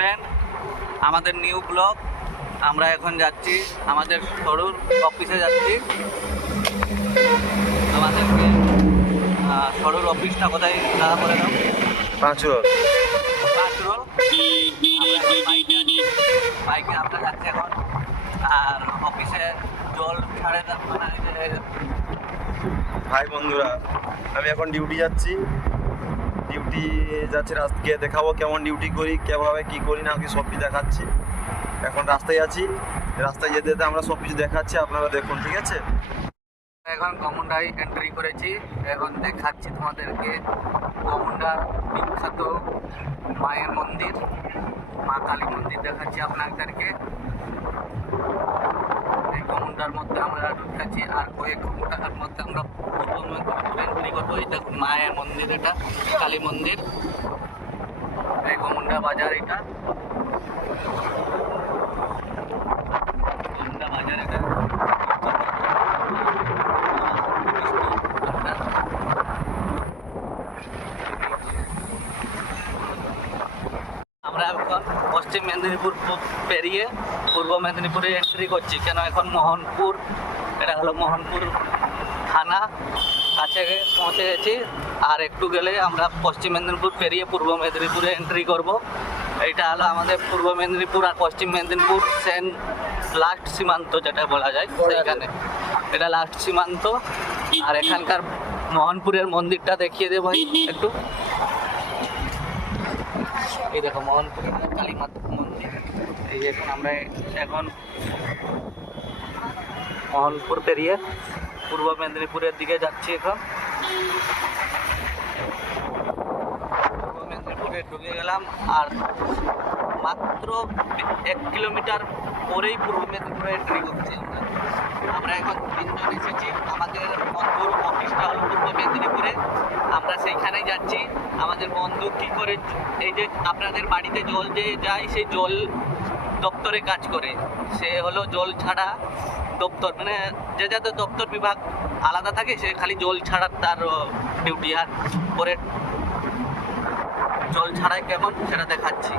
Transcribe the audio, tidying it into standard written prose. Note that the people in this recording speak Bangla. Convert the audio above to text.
ফ্রেন্ড, আমাদের নিউ ব্লগ। আমরা এখন যাচ্ছি আমাদের সরুর অফিসে যাচ্ছি। আমাদেরকে সরুর অফিসটা কোথায় দাঁড়া করে দাও? পাঁচ রোল। বাইকে আমরা যাচ্ছি এখন। আর অফিসে জল ছাড়ে ভাই বন্ধুরা, আমি এখন ডিউটি যাচ্ছি। রাস্তায় দেখাবো কেমন ডিউটি করি, কেভাবে কি করি না কি সব কিছু দেখাচ্ছি। এখন রাস্তায় আছি, রাস্তায় যেতে যেতে আমরা সব কিছু দেখাচ্ছি, আপনারা দেখুন, ঠিক আছে? এখন কমুন্ডায় এন্ট্রি করেছি। এখন দেখাচ্ছি তোমাদেরকে কমুন্ডার বিখ্যাত মায়ের মন্দির, মা কালী মন্দির দেখাচ্ছি আপনাদেরকে। এই কমুন্ডার মধ্যে আমরা ঢুকাচ্ছি, আর কয়েক ঘন্টার মধ্যে আমরা এন্ট্রি করবো। এই দেখুন মায়ের মন্দির, এটা কালী মন্দির। এই কমুন্ডা বাজার, এটা কমুন্ডা বাজার। এটা আমরা এখন পশ্চিম মেদিনীপুর পেরিয়ে পূর্ব মেদিনীপুরে এন্ট্রি করছি। কেন এখন মোহনপুর, এটা হলো মোহনপুর থানা কাছে পৌঁছে গেছি। আর একটু গেলে আমরা পশ্চিম মেদিনীপুর পেরিয়ে পূর্ব মেদিনীপুরে এন্ট্রি করব। এইটা হলো আমাদের পূর্ব মেদিনীপুর আর পশ্চিম মেদিনীপুর লাস্ট সীমান্ত, যেটা বলা যায় সেইখানে। এটা লাস্ট সীমান্ত। আর এখানকার মোহনপুরের মন্দিরটা দেখিয়ে দেবো ভাই একটু। এই দেখো মোহনপুরের কালী মাতা মন্দির। এই এখন আমরা এখন মোহনপুর পেরিয়ে পূর্ব মেদিনীপুরের দিকে যাচ্ছি। এখন পূর্ব মেদিনীপুরে ঢুকে গেলাম, আর মাত্র 1 কিলোমিটার পরেই পূর্ব মেদিনীপুরে এন্ট্রি করছি আমরা। আমরা এখন 3 জন এসেছি। আমাদের বন্ধুর অফিসটা হলো পূর্ব মেদিনীপুরে, আমরা সেইখানেই যাচ্ছি। আমাদের বন্ধু কী করে, এই যে আপনাদের বাড়িতে জল যে যায়, সেই জল দপ্তরে কাজ করে। সে হলো জল ছাড়া দপ্তর, মানে যে যাতে দপ্তর বিভাগ আলাদা থাকে, সে খালি জল ছাড়ার তার ডিউটি। আর পরে জল ছাড়াই কেমন সেটা দেখাচ্ছি।